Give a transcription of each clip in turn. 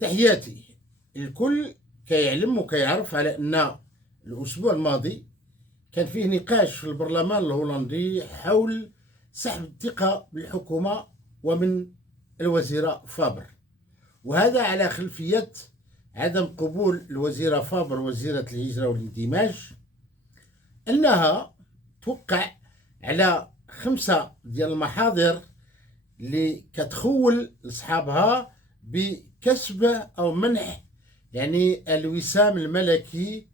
تحياتي. الكل كيعلم وكيعرف على أن الأسبوع الماضي كان فيه نقاش في البرلمان الهولندي حول سحب الثقة بالحكومة ومن الوزيرة فابر، وهذا على خلفية عدم قبول الوزيرة فابر وزيرة الهجرة والاندماج أنها توقع على 5 ديال المحاضر اللي كتخول لصحابها بكسب أو منح الوسام الملكي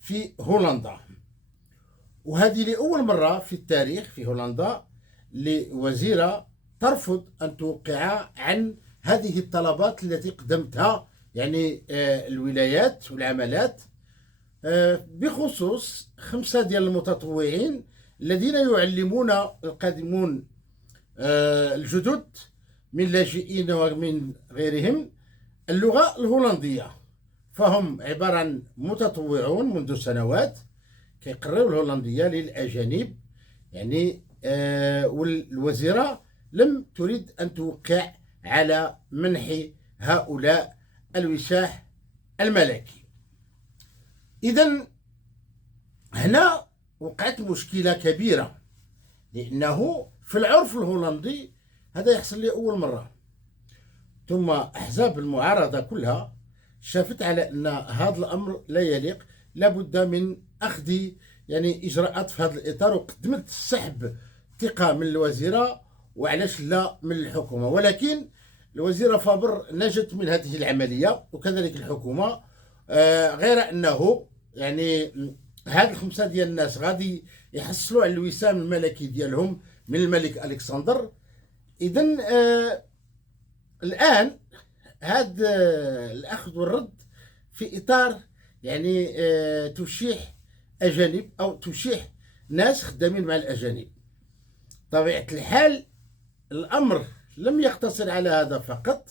في هولندا. وهذه لأول مرة في التاريخ في هولندا لوزيرة ترفض أن توقع عن هذه الطلبات التي قدمتها الولايات والعملات بخصوص 5 ديال المتطوعين الذين يعلمون القادمون الجدد من لاجئين ومن غيرهم اللغة الهولندية. فهم عبارة عن متطوعون منذ سنوات كيقرروا الهولندية للأجانب والوزيرة لم تريد أن توقع على منح هؤلاء الوساح الملكي. إذن هنا وقعت مشكلة كبيرة، لأنه في العرف الهولندي هذا يحصل لأول مرة، ثم أحزاب المعارضة كلها شافت على أن هذا الأمر لا يليق، لابد من أخذ إجراءات في هذا الإطار، وقدمت سحب ثقة من الوزيرة وعلاش لا من الحكومة. ولكن الوزيرة فابر نجت من هذه العملية وكذلك الحكومة، غير أنه هاد 5 ديال الناس غادي يحصلوا على الوسام الملكي ديالهم من الملك ألكسندر. إذن الآن هاد الأخذ والرد في إطار تشيح أجانب أو تشيح ناس خدامين مع الأجانب. طبيعة الحال الأمر لم يقتصر على هذا فقط،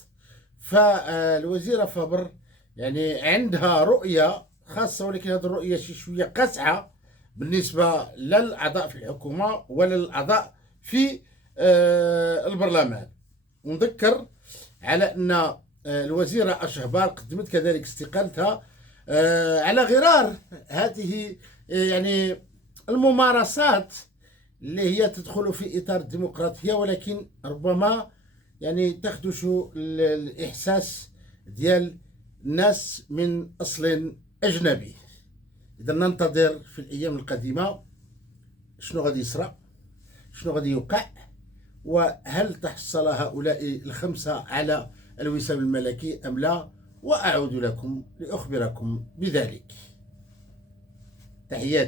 فالوزيرة فابر عندها رؤية خاصة، ولكن هذه الرؤية شوية قاسحة بالنسبة للأعضاء في الحكومة ولا الأعضاء في البرلمان. ونذكر على أن الوزيرة أشهبال قدمت كذلك استقالتها على غرار هذه الممارسات اللي هي تدخل في إطار الديمقراطية، ولكن ربما تخدش الإحساس ديال الناس من أصل أجنبي. إذا ننتظر في الأيام القادمة شنو غادي يصرى، شنو غادي يوقع، وهل تحصل هؤلاء ال5 على الوسام الملكي أم لا، وأعود لكم لأخبركم بذلك. تحياتي.